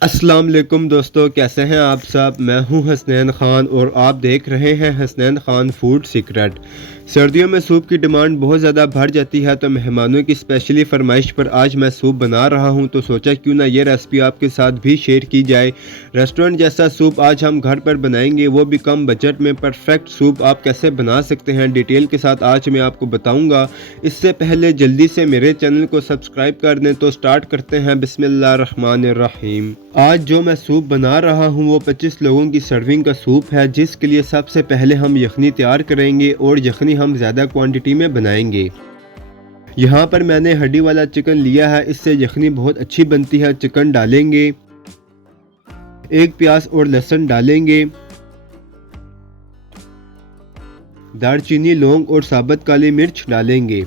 अस्सलाम वालेकुम दोस्तों, कैसे हैं आप सब। मैं हूं हसनैन ख़ान और आप देख रहे हैं हसनैन ख़ान फूड सीक्रेट। सर्दियों में सूप की डिमांड बहुत ज़्यादा बढ़ जाती है, तो मेहमानों की स्पेशली फरमाइश पर आज मैं सूप बना रहा हूं, तो सोचा क्यों ना ये रेसिपी आपके साथ भी शेयर की जाए। रेस्टोरेंट जैसा सूप आज हम घर पर बनाएंगे, वो भी कम बजट में। परफेक्ट सूप आप कैसे बना सकते हैं डिटेल के साथ आज मैं आपको बताऊँगा। इससे पहले जल्दी से मेरे चैनल को सब्सक्राइब कर दें। तो स्टार्ट करते हैं बिस्मिल्लाहिर्रहमानिर्रहीम। आज जो मैं सूप बना रहा हूँ वो 25 लोगों की सर्विंग का सूप है, जिसके लिए सबसे पहले हम यखनी तैयार करेंगे और यखनी हम ज़्यादा क्वांटिटी में बनाएंगे। यहाँ पर मैंने हड्डी वाला चिकन लिया है, इससे यखनी बहुत अच्छी बनती है। चिकन डालेंगे, एक प्याज और लहसुन डालेंगे, दालचीनी, लौंग और साबुत काली मिर्च डालेंगे,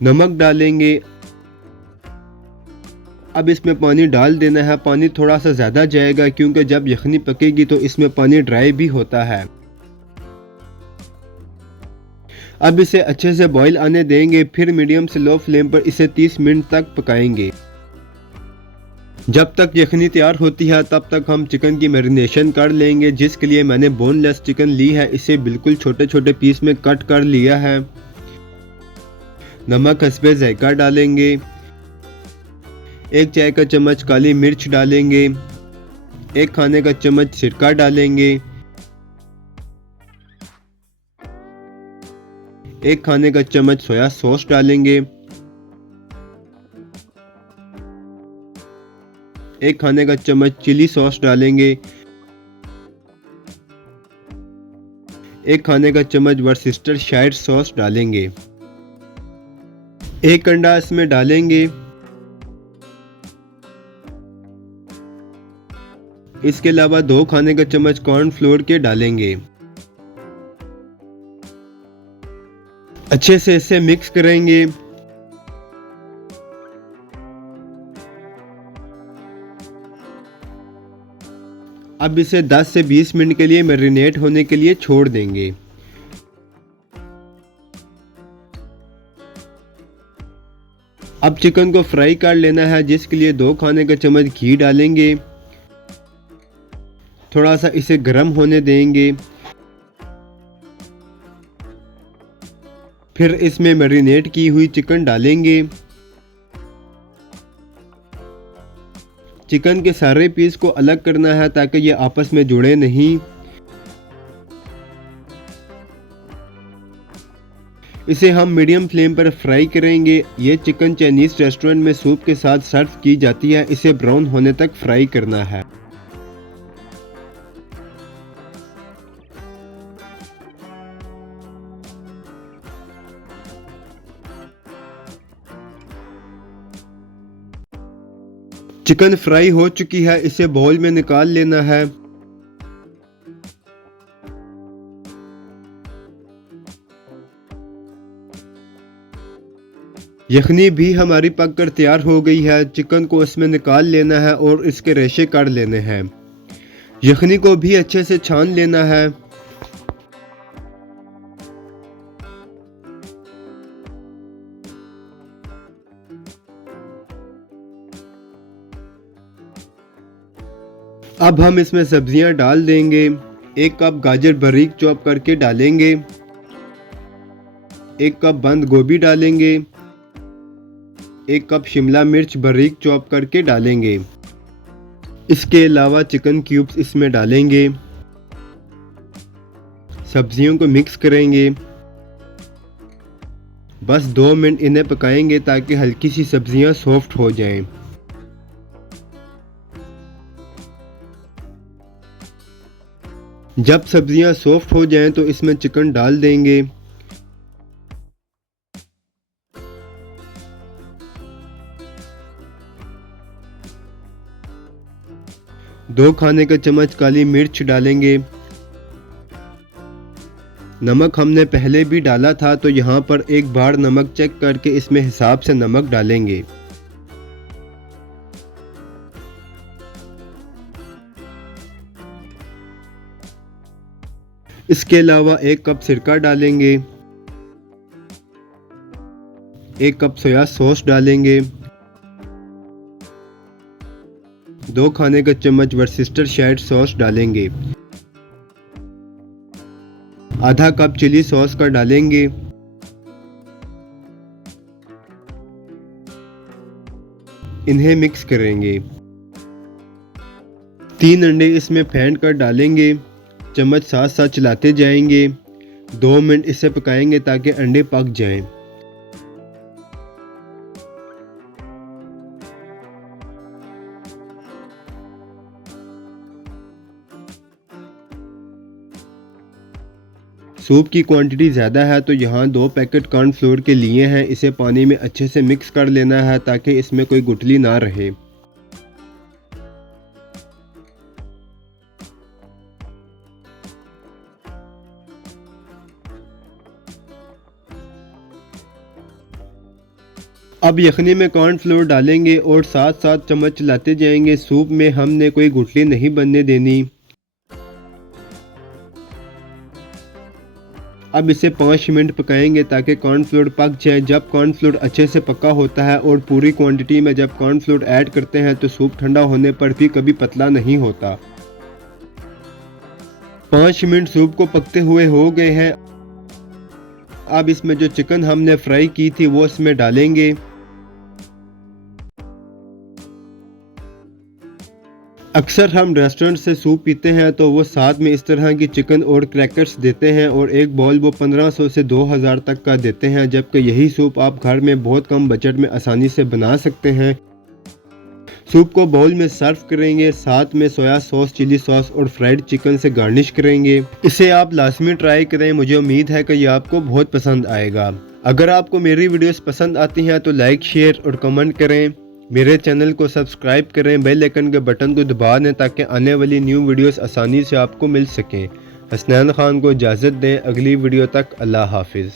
नमक डालेंगे। अब इसमें पानी डाल देना है। पानी थोड़ा सा ज़्यादा जाएगा क्योंकि जब यखनी पकेगी तो इसमें पानी ड्राई भी होता है। अब इसे अच्छे से बॉईल आने देंगे, फिर मीडियम से लो फ्लेम पर इसे 30 मिनट तक पकाएंगे। जब तक यखनी तैयार होती है तब तक हम चिकन की मैरिनेशन कर लेंगे, जिसके लिए मैंने बोनलेस चिकन ली है। इसे बिल्कुल छोटे छोटे पीस में कट कर लिया है। नमक हस्बे जायका डालेंगे, एक चाय का चम्मच काली मिर्च डालेंगे, एक खाने का चम्मच सिरका डालेंगे, एक खाने का चम्मच सोया सॉस डालेंगे, एक खाने का चम्मच चिली सॉस डालेंगे, एक खाने का चम्मच वर्सेस्टरशायर सॉस डालेंगे, एक अंडा इसमें डालेंगे। इसके अलावा 2 खाने का चम्मच कॉर्नफ्लोर के डालेंगे। अच्छे से इसे मिक्स करेंगे। अब इसे 10 से 20 मिनट के लिए मैरिनेट होने के लिए छोड़ देंगे। अब चिकन को फ्राई कर लेना है, जिसके लिए 2 खाने का चम्मच घी डालेंगे। थोड़ा सा इसे गर्म होने देंगे। फिर इसमें मैरिनेट की हुई चिकन डालेंगे। चिकन के सारे पीस को अलग करना है ताकि ये आपस में जुड़े नहीं। इसे हम मीडियम फ्लेम पर फ्राई करेंगे। ये चिकन चाइनीज रेस्टोरेंट में सूप के साथ सर्व की जाती है। इसे ब्राउन होने तक फ्राई करना है। चिकन फ्राई हो चुकी है, इसे बाउल में निकाल लेना है। यखनी भी हमारी पककर तैयार हो गई है। चिकन को इसमें निकाल लेना है और इसके रेशे कर लेने हैं। यखनी को भी अच्छे से छान लेना है। अब हम इसमें सब्जियां डाल देंगे। 1 कप गाजर बारीक चॉप करके डालेंगे, 1 कप बंद गोभी डालेंगे, 1 कप शिमला मिर्च बारीक चॉप करके डालेंगे। इसके अलावा चिकन क्यूब्स इसमें डालेंगे। सब्जियों को मिक्स करेंगे। बस 2 मिनट इन्हें पकाएंगे ताकि हल्की सी सब्जियां सॉफ्ट हो जाएं। जब सब्जियां सॉफ्ट हो जाएं तो इसमें चिकन डाल देंगे। दो खाने का चम्मच काली मिर्च डालेंगे। नमक हमने पहले भी डाला था, तो यहाँ पर एक बार नमक चेक करके इसमें हिसाब से नमक डालेंगे। इसके अलावा 1 कप सिरका डालेंगे, 1 कप सोया सॉस डालेंगे, 2 खाने का चम्मच वर्सेस्टरशायर सॉस डालेंगे। आधा कप चिली सॉस का डालेंगे। इन्हें मिक्स करेंगे। 3 अंडे इसमें फेंट कर डालेंगे। चम्मच साथ साथ चलाते जाएंगे। 2 मिनट इसे पकाएंगे ताकि अंडे पक जाएं। सूप की क्वांटिटी ज़्यादा है तो यहाँ 2 पैकेट कॉर्नफ्लोर के लिए हैं। इसे पानी में अच्छे से मिक्स कर लेना है ताकि इसमें कोई गुठली ना रहे। अब यखनी में कॉर्नफ्लोर डालेंगे और साथ साथ चम्मच चलाते जाएंगे। सूप में हमने कोई गुठली नहीं बनने देनी। अब इसे 5 मिनट पकाएंगे ताकि कॉर्नफ्लोर पक जाए। जब कॉर्नफ्लोर अच्छे से पका होता है और पूरी क्वांटिटी में जब कॉर्नफ्लोर ऐड करते हैं तो सूप ठंडा होने पर भी कभी पतला नहीं होता। 5 मिनट सूप को पकते हुए हो गए हैं। अब इसमें जो चिकन हमने फ्राई की थी वो इसमें डालेंगे। अक्सर हम रेस्टोरेंट से सूप पीते हैं तो वो साथ में इस तरह की चिकन और क्रैकर्स देते हैं और एक बॉल वो 1500 से 2000 तक का देते हैं, जबकि यही सूप आप घर में बहुत कम बजट में आसानी से बना सकते हैं। सूप को बाउल में सर्व करेंगे। साथ में सोया सॉस, चिली सॉस और फ्राइड चिकन से गार्निश करेंगे। इसे आप लाजमी ट्राई करें। मुझे उम्मीद है कि ये आपको बहुत पसंद आएगा। अगर आपको मेरी वीडियोस पसंद आती हैं तो लाइक, शेयर और कमेंट करें। मेरे चैनल को सब्सक्राइब करें। बेल आइकन के बटन को दबा दें ताकि आने वाली न्यू वीडियोस आसानी से आपको मिल सकें। हसनैन खान को इजाज़त दें। अगली वीडियो तक अल्लाह हाफिज़।